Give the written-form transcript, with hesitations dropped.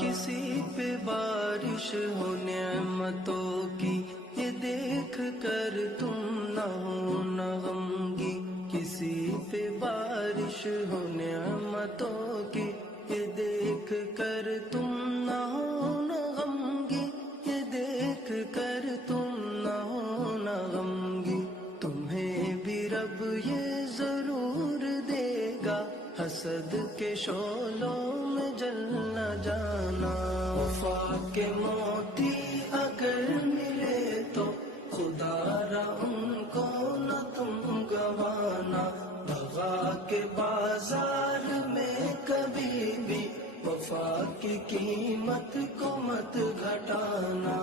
किसी पे बारिश हो नेमतों की, ये देख कर तुम न हो न गमगी। किसी पे बारिश हो नेमतों की, ये देख कर तुम न हो न गमगी। ये देख कर तुम न हो न गमगी। तुम्हें भी रब ये जरूर देगा, हसद के शोलों में जल न जाना। वफा के मोती अगर मिले तो खुदारा उनको न तुम गवाना। भगा के बाजार में कभी भी वफा की कीमत को मत घटाना।